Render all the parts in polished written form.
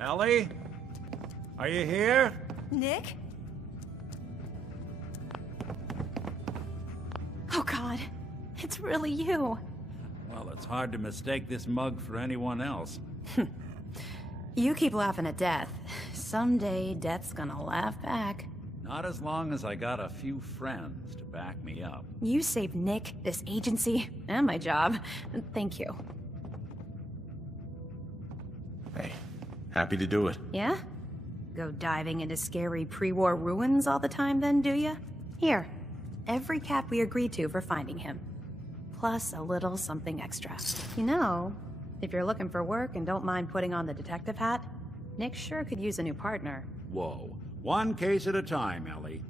Ellie? Are you here? Nick? Oh God, it's really you. Well, it's hard to mistake this mug for anyone else. You keep laughing at death. Someday, death's gonna laugh back. Not as long as I got a few friends to back me up. You saved Nick, this agency, and my job. Thank you. Hey, happy to do it. Yeah? Go diving into scary pre-war ruins all the time then, do ya? Here, every cap we agreed to for finding him. Plus a little something extra. You know, if you're looking for work and don't mind putting on the detective hat, Nick sure could use a new partner. Whoa. One case at a time, Ellie.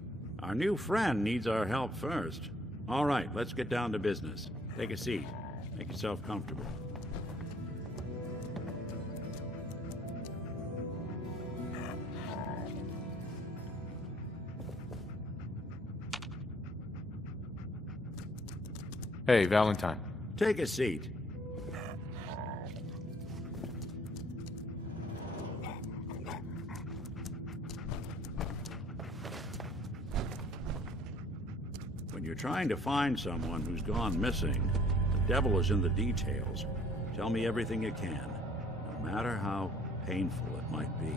Our new friend needs our help first. All right, let's get down to business. Take a seat. Make yourself comfortable. Hey, Valentine. Take a seat. When you're trying to find someone who's gone missing, the devil is in the details. Tell me everything you can, no matter how painful it might be.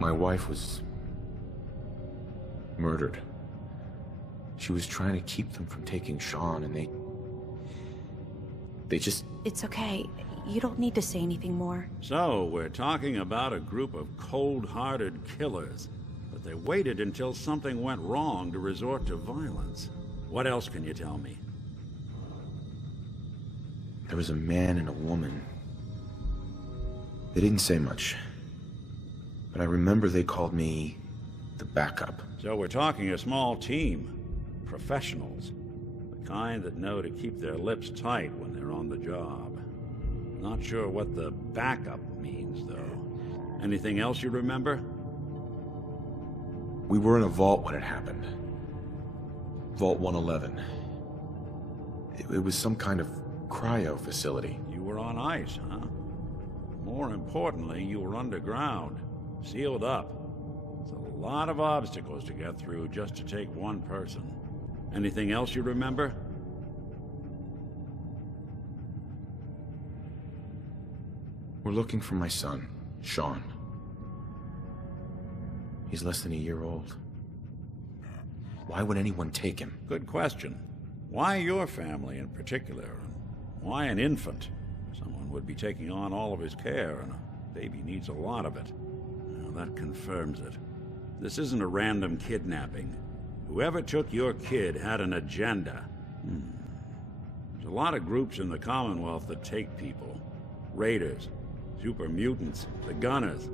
My wife was murdered. She was trying to keep them from taking Sean, and they just... It's okay. You don't need to say anything more. So, we're talking about a group of cold-hearted killers, but they waited until something went wrong to resort to violence. What else can you tell me? There was a man and a woman. They didn't say much. But I remember they called me the backup. So we're talking a small team. Professionals. The kind that know to keep their lips tight when they're on the job. Not sure what the backup means, though. Anything else you remember? We were in a vault when it happened. Vault 111. It was some kind of cryo facility. You were on ice, huh? More importantly, you were underground. Sealed up. It's a lot of obstacles to get through just to take one person. Anything else you remember? We're looking for my son, Sean. He's less than a year old. Why would anyone take him? Good question. Why your family in particular? Why an infant? Someone would be taking on all of his care, and a baby needs a lot of it. Well, that confirms it. This isn't a random kidnapping. Whoever took your kid had an agenda. There's a lot of groups in the Commonwealth that take people. Raiders, super mutants, the Gunners,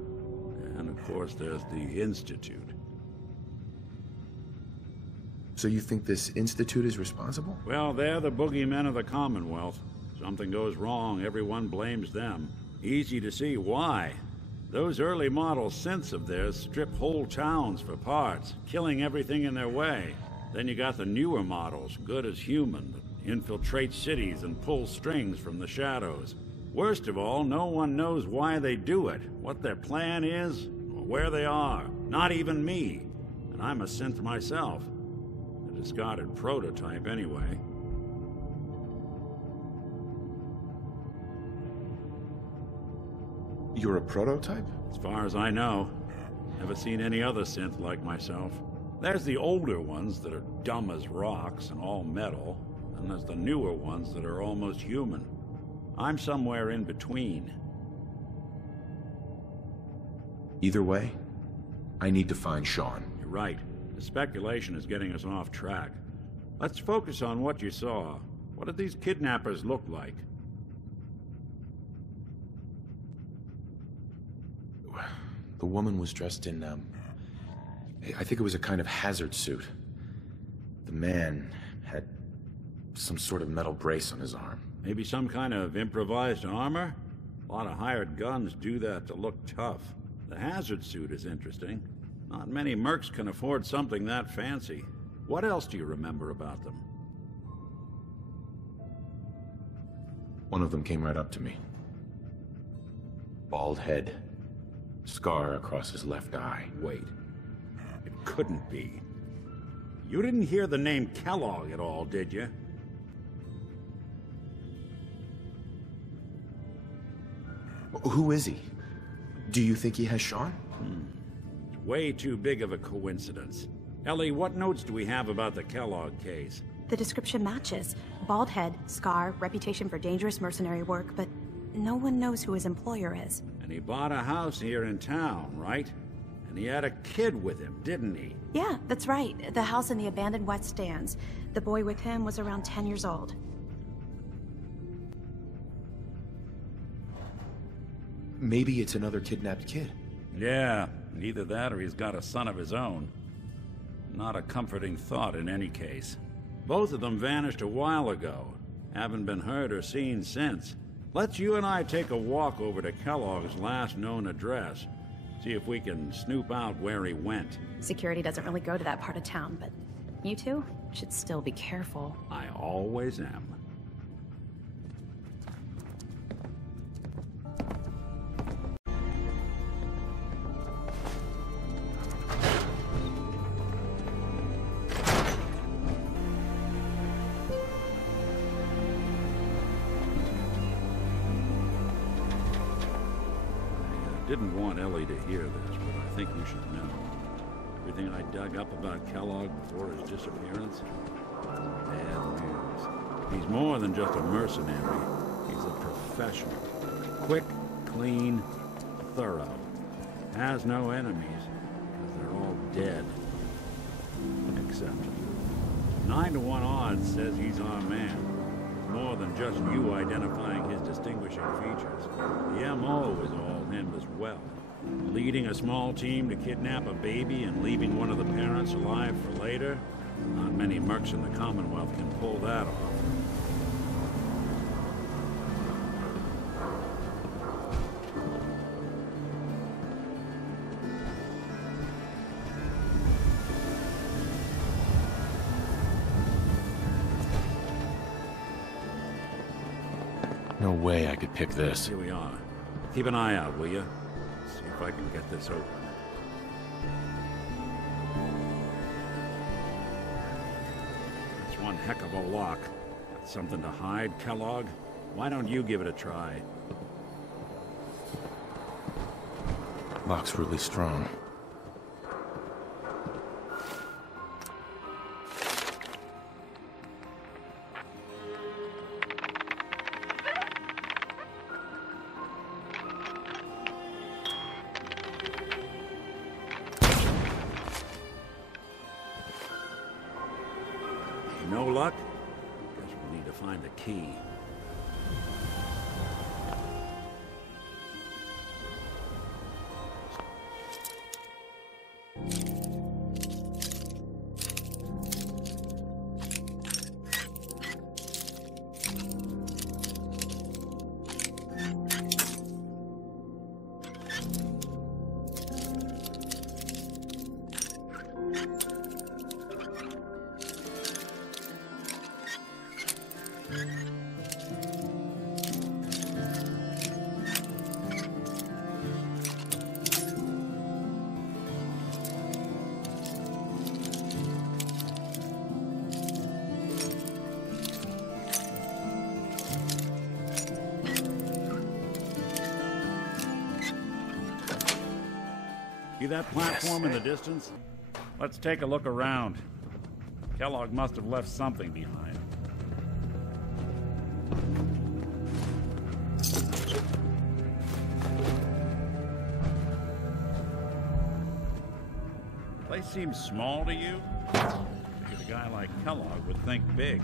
and of course there's the Institute. So you think this Institute is responsible? Well, they're the boogeymen of the Commonwealth. Something goes wrong, everyone blames them. Easy to see why. Those early model synths of theirs strip whole towns for parts, killing everything in their way. Then you got the newer models, good as human, that infiltrate cities and pull strings from the shadows. Worst of all, no one knows why they do it, what their plan is, or where they are. Not even me. And I'm a synth myself. A discarded prototype, anyway. You're a prototype? As far as I know. Never seen any other synth like myself. There's the older ones that are dumb as rocks and all metal, and there's the newer ones that are almost human. I'm somewhere in between. Either way, I need to find Sean. You're right. The speculation is getting us off track. Let's focus on what you saw. What did these kidnappers look like? The woman was dressed in, I think it was a kind of hazard suit. The man had some sort of metal brace on his arm. Maybe some kind of improvised armor? A lot of hired guns do that to look tough. The hazard suit is interesting. Not many mercs can afford something that fancy. What else do you remember about them? One of them came right up to me. Bald head. Scar across his left eye. Wait. It couldn't be. You didn't hear the name Kellogg at all, did you? Who is he? Do you think he has Sean? It's way too big of a coincidence. Ellie, what notes do we have about the Kellogg case? The description matches. Bald head, scar, reputation for dangerous mercenary work, but no one knows who his employer is. And he bought a house here in town, right? And he had a kid with him, didn't he? Yeah, that's right. The house in the abandoned West Stands. The boy with him was around 10 years old. Maybe it's another kidnapped kid. Yeah, either that or he's got a son of his own. Not a comforting thought in any case. Both of them vanished a while ago. Haven't been heard or seen since. Let's you and I take a walk over to Kellogg's last known address. See if we can snoop out where he went. Security doesn't really go to that part of town, but you two should still be careful. I always am. Didn't want Ellie to hear this, but I think we should know. Everything I dug up about Kellogg before his disappearance? Bad news. He's more than just a mercenary. He's a professional. Quick, clean, thorough. Has no enemies, because they're all dead. Except 9 to 1 odds says he's our man. More than just you identifying his distinguishing features. The MO is all him as well. Leading a small team to kidnap a baby and leaving one of the parents alive for later? Not many mercs in the Commonwealth can pull that off. No way I could pick this. Here we are. Keep an eye out, will you? See if I can get this open. It's one heck of a lock. Got something to hide, Kellogg? Why don't you give it a try? Lock's really strong. No luck? Guess we'll need to find the key. See that platform in the distance? Let's take a look around. Kellogg must have left something behind. Place seems small to you? Figured a guy like Kellogg would think big.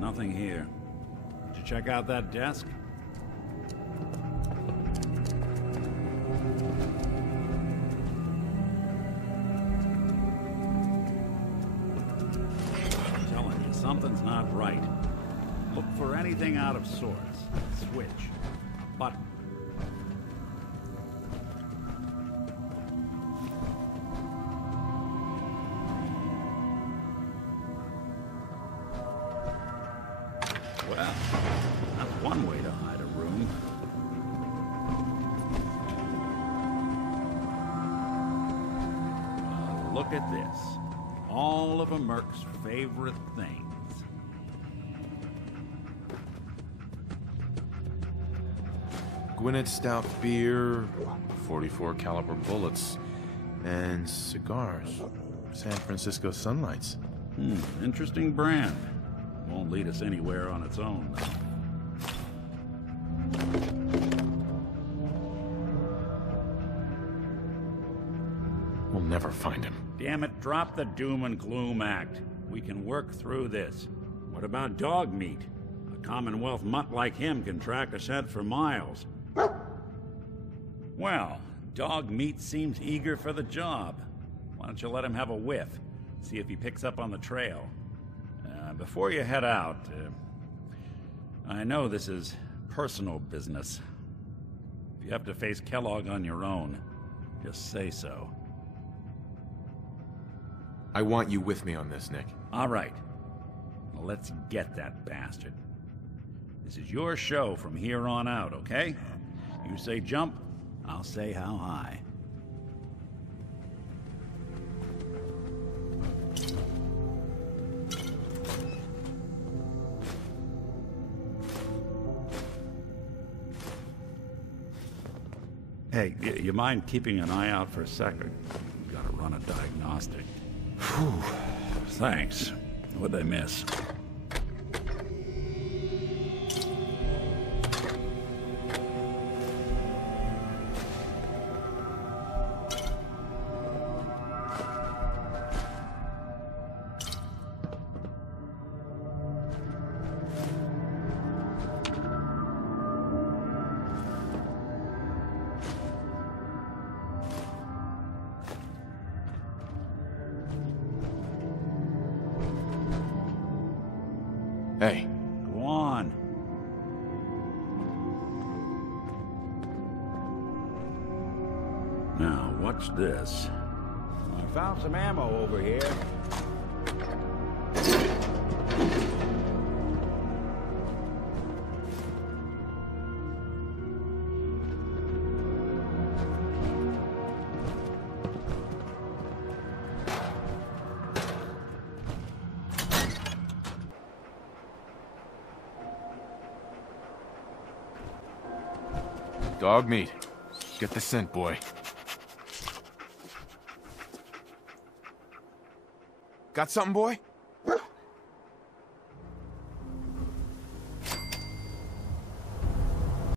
Nothing here. Did you check out that desk? I'm telling you, something's not right. Look for anything out of sorts. Switch. Button. Well, that's one way to hide a room. Well, look at this. All of a Merc's favorite things. Gwinnett Stout beer, 44 caliber bullets, and cigars. San Francisco Sunlights. Interesting brand. Won't lead us anywhere on its own, though. We'll never find him. Damn it, drop the doom and gloom act. We can work through this. What about dog meat? A Commonwealth mutt like him can track a scent for miles. Well, dog meat seems eager for the job. Why don't you let him have a whiff? See if he picks up on the trail. Before you head out, I know this is personal business. If you have to face Kellogg on your own, just say so. I want you with me on this, Nick. All right. Well, let's get that bastard. This is your show from here on out, okay? You say jump, I'll say how high. Hey, you mind keeping an eye out for a second? Gotta run a diagnostic. Whew. Thanks. What'd they miss? Hey. Go on. Now, watch this. I found some ammo over here. Dog meat. Get the scent, boy. Got something, boy?